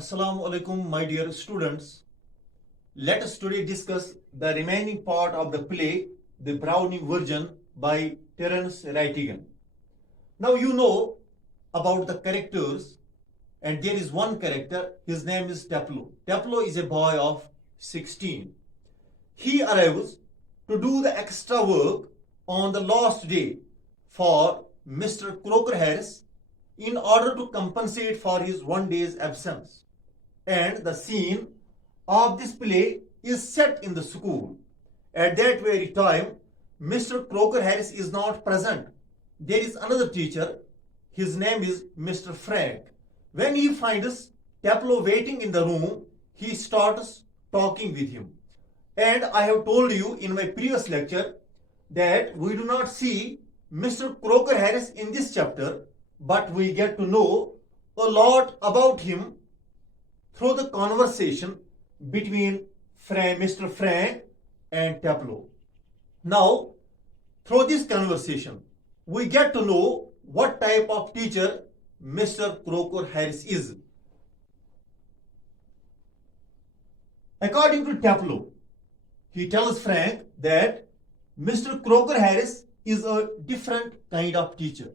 Assalamu alaikum, my dear students. Let us today discuss the remaining part of the play, the Browning version by Terence Rattigan. Now you know about the characters, and there is one character, his name is Taplo. Taplo is a boy of 16. He arrives to do the extra work on the last day for Mr. Croker Harris in order to compensate for his 1 day's absence. And the scene of this play is set in the school. At that very time, Mr. Croker Harris is not present. There is another teacher. His name is Mr. Frank. When he finds Taplo waiting in the room, he starts talking with him. And I have told you in my previous lecture that we do not see Mr. Croker Harris in this chapter, but we get to know a lot about him through the conversation between Mr. Frank and Taplo. Now, through this conversation, we get to know what type of teacher Mr. Croker Harris is. According to Taplo, he tells Frank that Mr. Croker Harris is a different kind of teacher.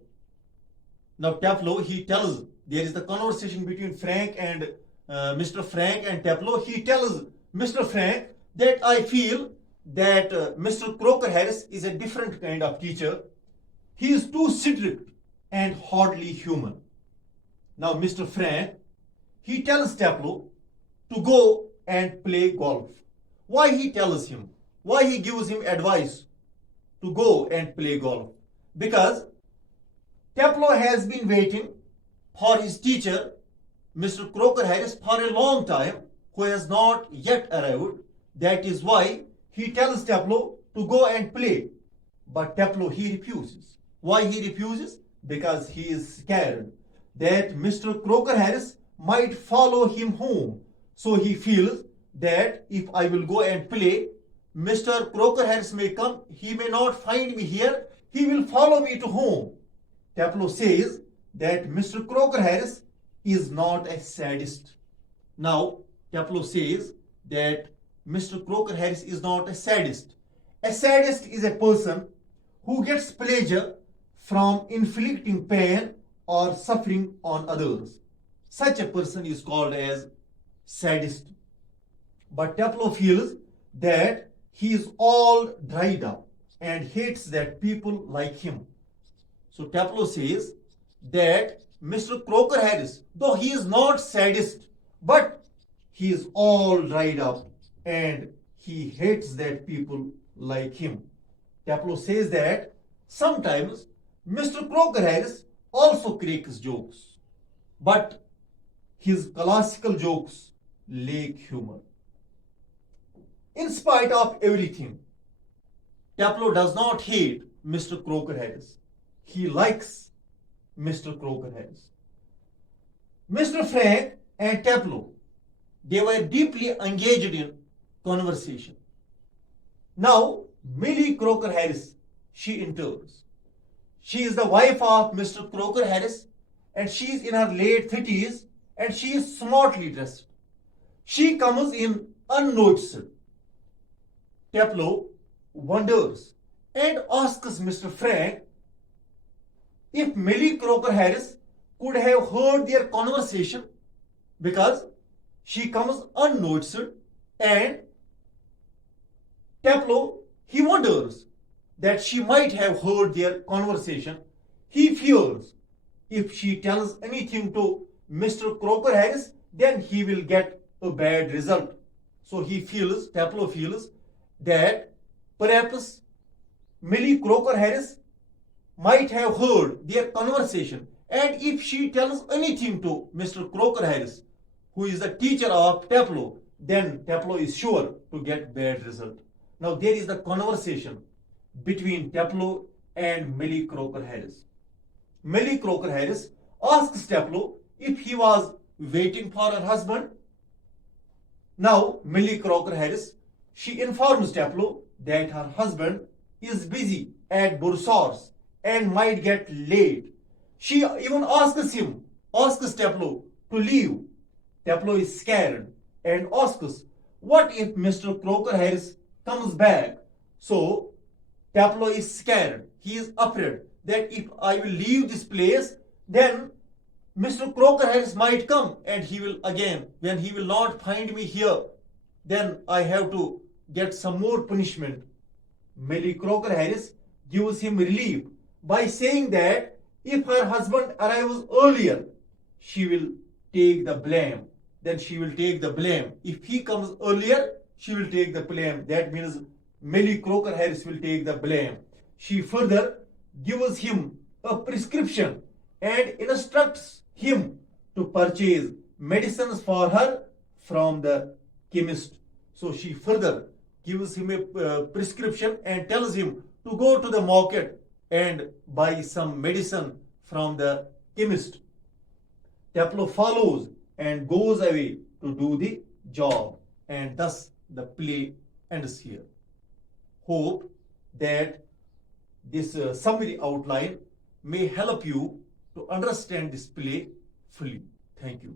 Now, Taplo, he tells, there is the conversation between Frank and Mr. Frank and Taplo. He tells Mr. Frank that I feel that Mr. Croker Harris is a different kind of teacher. He is too strict and hardly human. Now, Mr. Frank, he tells Taplo to go and play golf. Why he tells him? Why he gives him advice to go and play golf? Because Taplo has been waiting for his teacher, Mr. Croker Harris, for a long time, who has not yet arrived. That is why he tells Taplo to go and play. But Taplo, he refuses. Why he refuses? Because he is scared that Mr. Croker Harris might follow him home. So he feels that if I will go and play, Mr. Croker Harris may come, he may not find me here, he will follow me to home. Taplo says that Mr. Croker Harris is not a sadist. Now, Taplo says that Mr. Croker Harris is not a sadist. A sadist is a person who gets pleasure from inflicting pain or suffering on others. Such a person is called as sadist. But Taplo feels that he is all dried up and hates that people like him. So Taplo says that Mr. Croker Harris, though he is not sadist, but he is all dried up and he hates that people like him. Taplo says that sometimes Mr. Croker Harris also cracks jokes, but his classical jokes lack humor. In spite of everything, Taplo does not hate Mr. Croker Harris. He likes Mr. Croker Harris. Mr. Frank and Taplo, they were deeply engaged in conversation. Now, Millie Croker Harris, she enters. She is the wife of Mr. Croker Harris and she is in her late 30s and she is smartly dressed. She comes in unnoticed. Taplo wonders and asks Mr. Frank if Millie Croker Harris could have heard their conversation, because she comes unnoticed and Taplo, he wonders that she might have heard their conversation. He fears if she tells anything to Mr. Croker Harris, then he will get a bad result. So Taplo feels that perhaps Millie Croker Harris might have heard their conversation, and if she tells anything to Mr. Croker Harris, who is the teacher of Taplo, then Taplo is sure to get bad result. Now there is the conversation between Taplo and Millie Croker Harris. Millie Croker Harris asks Taplo if he was waiting for her husband. Now Millie Croker Harris, she informs Taplo that her husband is busy at Bursars and might get late. She even asks Taplo to leave Taplow is scared and asks, what if Mr. Crocker Harris comes back? So Taplow is scared. He is afraid that if I will leave this place, then Mr. Crocker Harris might come and he will again, when he will not find me here, then I have to get some more punishment. Millie Crocker Harris gives him relief by saying that if her husband arrives earlier, she will take the blame. Then she will take the blame. If he comes earlier, she will take the blame. That means Millie Crocker Harris will take the blame. She further gives him a prescription and instructs him to purchase medicines for her from the chemist. So she further gives him a prescription and tells him to go to the market and buy some medicine from the chemist. Taplow follows and goes away to do the job, and thus the play ends here. Hope that this summary outline may help you to understand this play fully. Thank you.